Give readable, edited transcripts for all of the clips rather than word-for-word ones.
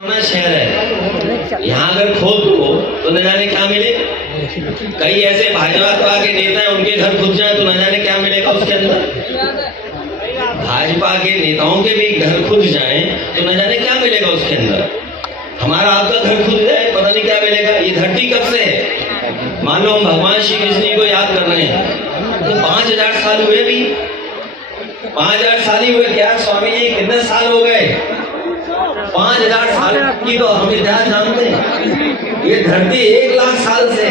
शहर है, यहाँ अगर खोद दो तो न जाने क्या मिले। कई ऐसे भाजपा के नेता हैं, उनके घर खुद जाए तो न जाने क्या मिलेगा उसके अंदर। भाजपा के नेताओं के भी घर खुद जाए तो न जाने क्या मिलेगा उसके अंदर। हमारा आपका घर खुद जाए पता नहीं क्या मिलेगा। ये धरती कब से है? मान लो हम भगवान श्री कृष्ण को याद कर रहे हैं तो 5000 साल हुए भी, 5000 साल ही हुए क्या स्वामी जी? कितने साल हो गए? 5000 साल की तो हम इतिहास जानते हैं। ये धरती 1 लाख साल से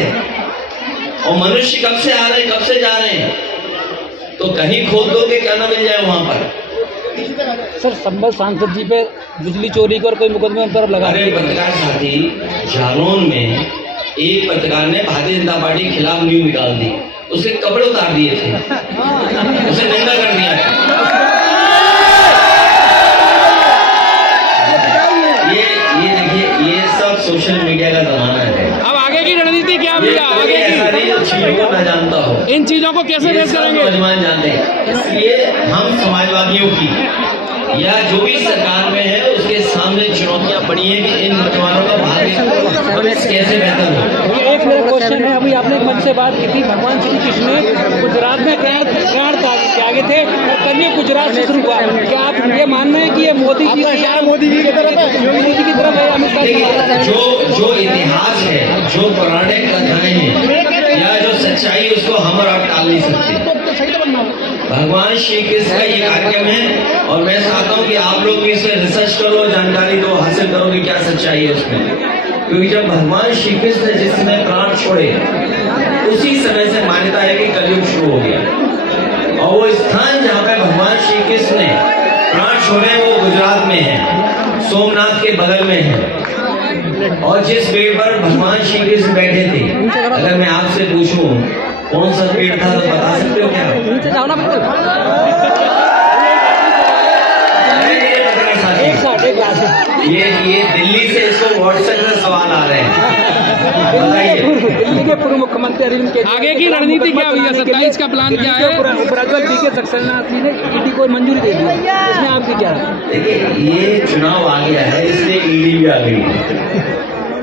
और मनुष्य कब से आ रहे हैं, कब से जा रहे हैं। तो कहीं खोद दो के क्या ना मिल जाए वहां पर। सर संभल सांसद जी पे बिजली चोरी कर कोई मुकदमे तरफ लगा रहे पत्रकार साथी। जालौन में एक पत्रकार ने भारतीय जनता पार्टी के खिलाफ न्यूज निकाल दी, उसके कपड़े उतार दिए थे, उसे नंगा कर दिया था। ये देखिए, ये सब सोशल मीडिया का जमाना है। अब आगे की रणनीति क्या होगी? आगे ऐसा नहीं जो चीजों को मैं जानता हूँ, इन चीजों को कैसे फेस करेंगे? नौजवान जानते हैं। इसलिए हम समाजवादियों की या जो भी सरकार में है उसके सामने चुनौतियां पड़ी है कि इन नौजवानों का भाग्य कैसे बेहतर हो। एक मेरा क्वेश्चन है, अभी आपने एक मंच से बात की थी, भगवान श्री कृष्ण ने गुजरात में प्राण त्यागे थे और कल ये गुजरात से शुरू हुआ। क्या आप ये मान रहे हैं कि ये मोदी जी की तरफ है, योगी जी की तरफ है? अमित शाह जो इतिहास है, जो पौराणिक कथाएं हैं या जो सच्चाई, उसको हम और आप टाल नहीं सकते। भगवान श्री कृष्ण का ये कार्यक्रम है और मैं चाहता हूँ कि आप लोग भी इसे रिसर्च करो, जानकारी दो, हासिल करो कि क्या सच्चाई है उसमें। क्योंकि जब भगवान श्री कृष्ण जिस समय प्राण छोड़े उसी समय से मान्यता है कि कलयुग शुरू हो गया। और वो स्थान जहाँ पे भगवान श्री कृष्ण ने प्राण छोड़े वो गुजरात में है, सोमनाथ के बगल में है। और जिस पेड़ पर भगवान श्री कृष्ण बैठे थे, अगर मैं आपसे पूछूं कौन सा पेड़ था तो बता सकते हो क्या? ये दिल्ली से इसको व्हाट्सएप में सवाल आ रहे हैं, बताइए। दिल्ली के पूर्व मुख्यमंत्री अरविंद केजरीवाल आगे की रणनीति क्या हुई है? 27 का प्लान क्या है? उपराज्यपाल जी के सक्सेना ने ईडी को मंजूरी दे दी, इसमें आपकी क्या? देखिए, ये चुनाव आ गया है इसलिए ईडी भी आ गई।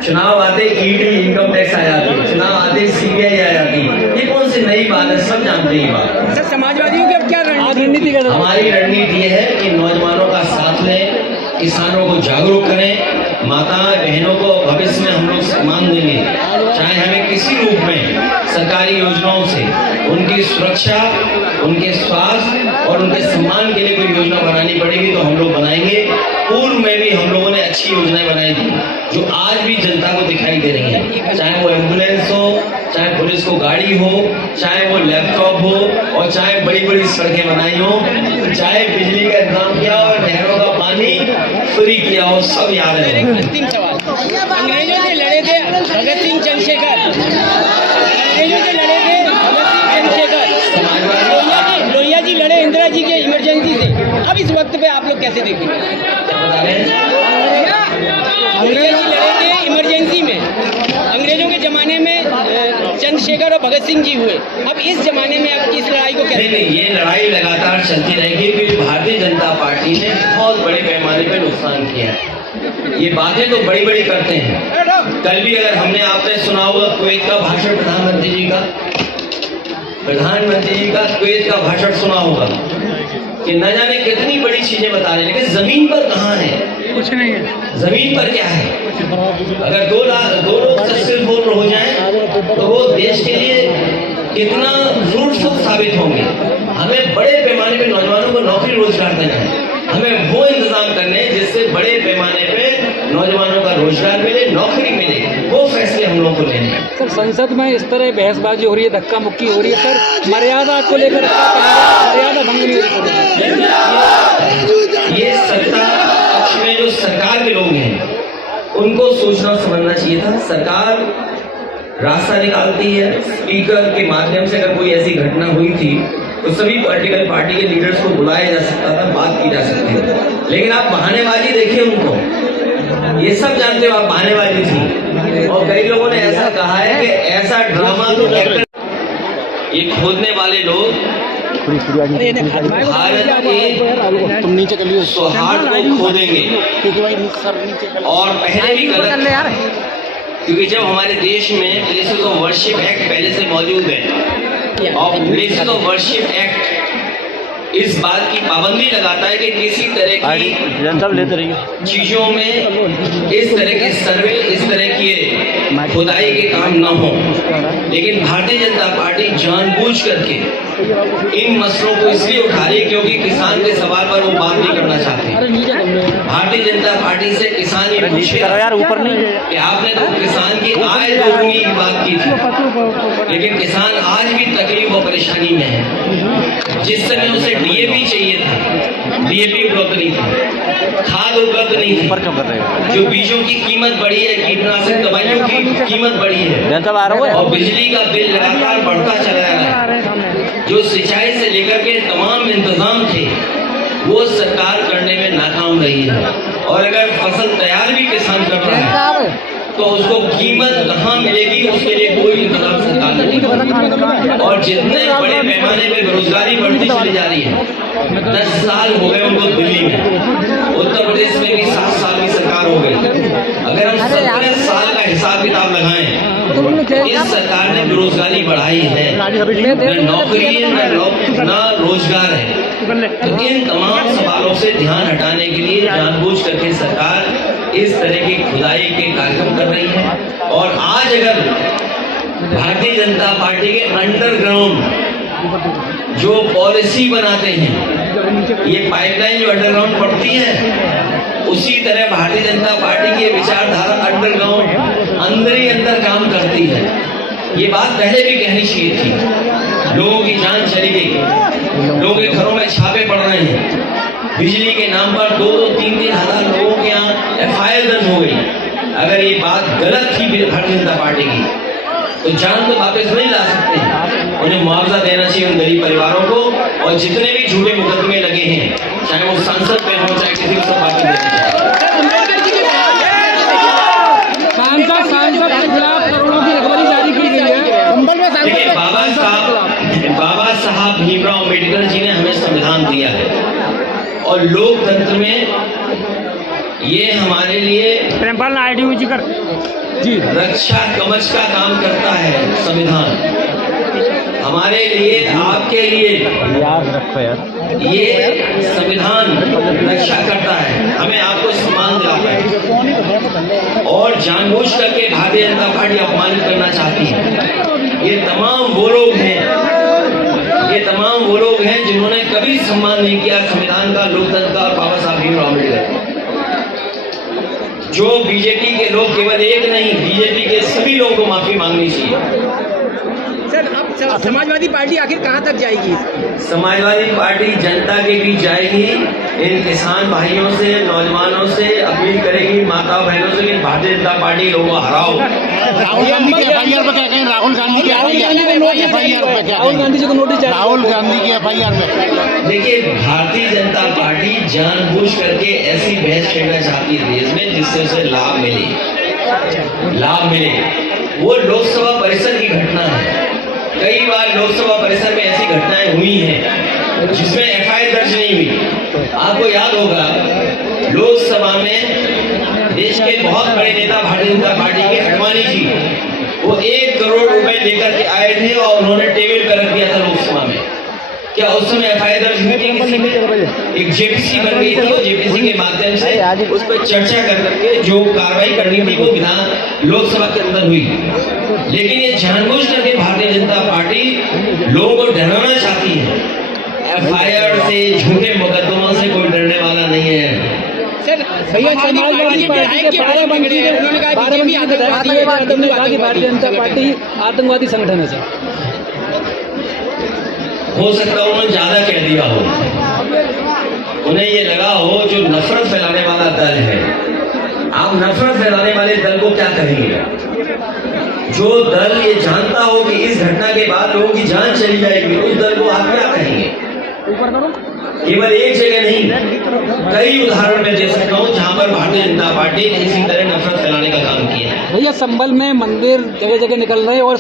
चुनाव आते ईडी इनकम टैक्स आ जाती, चुनाव आते सीबीआई आ जाती। ये कौन सी नई बात है? सब जानते हैं बात। सर समाजवादियों की अब क्या रणनीति? हमारी रणनीति ये है कि नौजवानों का साथ लें, किसानों को जागरूक करें, माता बहनों को भविष्य में हम लोग सम्मान देंगे। चाहे हमें किसी रूप में सरकारी योजनाओं से उनकी सुरक्षा, उनके स्वास्थ्य और उनके सम्मान के लिए कोई योजना बनानी पड़ेगी तो हम लोग बनाएंगे। पूर्व में भी हम लोगों ने अच्छी योजनाएं बनाई थी जो आज भी जनता को दिखाई दे रही है। चाहे वो एम्बुलेंस हो, चाहे पुलिस को गाड़ी हो, चाहे वो लैपटॉप हो, और चाहे बड़ी बड़ी सड़कें बनाई हो, चाहे बिजली का इंतजाम किया और नहरों का पानी फ्री किया हो, सब याद है। अंतिम सवाल, अंग्रेजों से लड़े थे भगत सिंह चंद्रशेखर, अंग्रेजों से लड़े थे भगत सिंह चंद्रशेखर, लोहिया जी लड़े इंदिरा जी के इमरजेंसी से। अब इस वक्त पे आप लोग कैसे देखेंगे? अंग्रेज लड़े थे इमरजेंसी में, अंग्रेजों के जमाने में चंद्रशेखर और भगत सिंह जी हुए। अब इस जमाने में आप इस लड़ाई को कैसे? नहीं, ये लड़ाई लगातार चलती रहेगी क्योंकि भारतीय जनता पार्टी ने बहुत बड़े पैमाने पर नुकसान किया है। ये बातें तो बड़ी बड़ी करते हैं। कल भी अगर हमने आपने सुना होगा कुवैत का भाषण, प्रधानमंत्री जी का कुवैत का भाषण सुना होगा कि न जाने कितनी बड़ी चीजें बता रहे हैं, लेकिन जमीन पर कहाँ है? कुछ नहीं है। जमीन पर क्या है? अगर दो लोग सक्सेसफुल हो जाएं तो वो देश के लिए कितना फ्रूटफुल साबित होंगे। हमें बड़े पैमाने पे नौजवानों को नौकरी रोजगार देना है, हमें वो इंतजाम करने हैं जिससे बड़े पैमाने पे नौजवानों का रोजगार मिले, नौकरी मिले। वो फैसले हम लोगों को लेने हैं। सर संसद में इस तरह बहसबाजी हो रही है, धक्का मुक्की हो रही है, सर मर्यादा को लेकर मर्यादा भंग नहीं हो रही है। ये सत्ता पक्ष में जो सरकार के लोग हैं उनको सोचना समझना चाहिए था। सरकार रास्ता निकालती है, स्पीकर के माध्यम से अगर कोई ऐसी घटना हुई थी तो सभी पॉलिटिकल पार्टी के लीडर्स को बुलाया जा सकता था, बात की जा सकती थी। लेकिन आप बहानेबाजी देखिए उनको, ये सब जानते हो आप बहानेबाजी थी। और कई लोगों ने ऐसा कहा है कि ऐसा ड्रामा तो एक्टर, ये खोदने वाले लोग भारत के तुम नीचे कर लियो सौहार्द को खो देंगे। क्योंकि भाई सर नीचे कर और पहले भी गलत, क्योंकि जब हमारे देश में प्लेसेस ऑफ वर्शिप एक्ट पहले से मौजूद है और प्लेसेस ऑफ वर्शिप एक्ट इस बात की पाबंदी लगाता है कि किसी तरह की जनता लेते रहिए चीजों में इस तरह के सर्वे, इस तरह की खुदाई के काम न हो। लेकिन भारतीय जनता पार्टी जानबूझ करके इन मसलों को इसलिए उठा रही है क्योंकि किसान के सवाल पर वो बात नहीं करना चाहते। भारतीय जनता पार्टी से किसान ये पूछे यार ऊपर नहीं कि आपने तो किसान की आय दोगुनी की बात की थी, लेकिन किसान आज भी तकलीफ और परेशानी में है। जिस समय उसे डीएपी चाहिए था, डीएपी उपलब्ध नहीं था, खाद उपलब्ध नहीं थी, जो बीजों की कीमत बढ़ी है, कीटनाशक दवाइयों की कीमत बढ़ी है और बिजली का बिल लगातार बढ़ता चला है। जो सिंचाई से लेकर के तमाम इंतजाम थे वो सरकार करने में नाकाम रही है। और अगर फसल तैयार भी किसान कर रहा है तो उसको कीमत कहाँ मिलेगी उसके लिए कोई इंतजाम सरकार नहीं कर। और जितने बड़े पैमाने पे बेरोजगारी बढ़ती चली जा रही है, 10 साल हो गए उनको दिल्ली में, उत्तर प्रदेश में भी 7 साल की सरकार हो गई। अगर हम 17 साल का हिसाब किताब लगाएं, इस सरकार ने बेरोजगारी बढ़ाई है, न नौकरी है न रोजगार है। तो इन तमाम सवालों से ध्यान हटाने के लिए जानबूझ करके सरकार इस तरह की खुदाई के कार्यक्रम कर रही है। और आज अगर भारतीय जनता पार्टी के अंडरग्राउंड जो पॉलिसी बनाते हैं, ये पाइपलाइन जो अंडरग्राउंड पड़ती है, उसी तरह भारतीय जनता पार्टी की विचारधारा अंडरग्राउंड अंदर ही अंदर काम करती है। ये बात पहले भी कहनी चाहिए थी। लोगों की जान चली गई, लोगों के घरों में छापे पड़ रहे हैं, बिजली के नाम पर 2-2, 3-3 हजार लोगों के यहाँ एफआईआर दर्ज हो गई। अगर ये बात गलत थी भारतीय जनता पार्टी की तो जान तो वापस नहीं ला सकते। उन्हें मुआवजा देना चाहिए उन गरीब परिवारों को, और जितने भी झूठे मुकदमे लगे हैं, चाहे वो सांसद पे हो चाहे किसी को बाकी सांसद के खिलाफ करोड़ों की रिकवरी जारी की गई है। देखिए, बाबा साहब भीमराव अम्बेडकर जी ने हमें संविधान दिया है और लोकतंत्र में ये हमारे लिए रक्षा कवच का काम करता है। संविधान हमारे लिए, आपके लिए याद रखो यार, ये संविधान रक्षा करता है, हमें आपको सम्मान दिलाता है। और जानबूझ करके भारतीय जनता पार्टी अपमानित करना चाहती है। ये तमाम वो लोग हैं जिन्होंने कभी सम्मान नहीं किया संविधान का, लोकतंत्र का और बाबा साहब भीमराव अम्बेडकर। जो बीजेपी के लोग, केवल एक नहीं, बीजेपी के सभी लोगों को माफी मांगनी चाहिए। सर, अब समाजवादी पार्टी आखिर कहां तक जाएगी? समाजवादी पार्टी जनता के बीच जाएगी, इन किसान भाइयों से, नौजवानों से अपील करेगी, माता बहनों से कि भारतीय जनता पार्टी लोगों को हराओ। राहुल गांधी की एफआईआर पे क्या कहें? राहुल गांधी की एफआईआर पे क्या? राहुल गांधी जी को नोटिस, राहुल गांधी की एफआईआर पे। देखिए, भारतीय जनता पार्टी जानबूझ करके ऐसी बहस छेड़ना चाहती है देश में जिससे उसे लाभ मिले। वो लोकसभा परिसर की घटना है। कई बार लोकसभा परिसर में ऐसी घटनाएं हुई हैं जिसमें एफआईआर दर्ज नहीं हुई। आपको याद होगा, लोकसभा में देश के बहुत बड़े नेता भारतीय जनता पार्टी के अडवाणी जी, वो 1 करोड़ रुपए लेकर के आए थे और उन्होंने टेबल पर रख दिया था लोकसभा में। क्या उस समय एफआईआर दर्ज हुई थी किसी में? एक जेपीसी बन गई थी और जेपीसी के माध्यम से उस पर चर्चा कर करके जो कार्रवाई करनी थी वो विधान लोकसभा के अंदर हुई। लेकिन ये जानबूझ करके भारतीय जनता पार्टी लोगों को डराना चाहती है। एफआईआर से, झूठे मुकदमों से कोई डरने वाला नहीं है। सर, भैया, समाजवादी पार्टी के 12 मंत्री ने कहा कि भारतीय जनता पार्टी आतंकवादी संगठन है। सर, हो सकता है उन्होंने ज्यादा कह दिया हो, उन्हें ये लगा हो जो नफरत फैलाने वाला दल है। आप नफरत फैलाने वाले दल को क्या कहेंगे? जो दल ये जानता हो कि इस घटना के बाद लोगों की जान चली जाएगी, उस दल को आप क्या कहेंगे? केवल एक जगह नहीं, कई उदाहरण मैं दे सकता हूँ जहाँ पर भारतीय जनता पार्टी ने इसी तरह नफरत फैलाने का काम किया है। भैया, संभल में मंदिर जगह जगह निकल रहे हैं और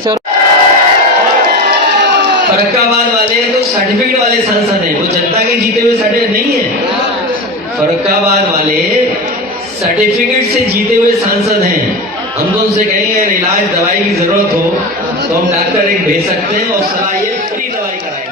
फरक्काबाद वाले तो सर्टिफिकेट वाले सांसद हैं, वो जनता के जीते हुए सर्टिफिकेट नहीं है। फर्रुखाबाद वाले सर्टिफिकेट से जीते हुए सांसद हैं। हम तो उनसे कहेंगे अगर इलाज दवाई की जरूरत हो तो हम डॉक्टर एक भेज सकते हैं और सलाह ये फ्री दवाई कराएंगे।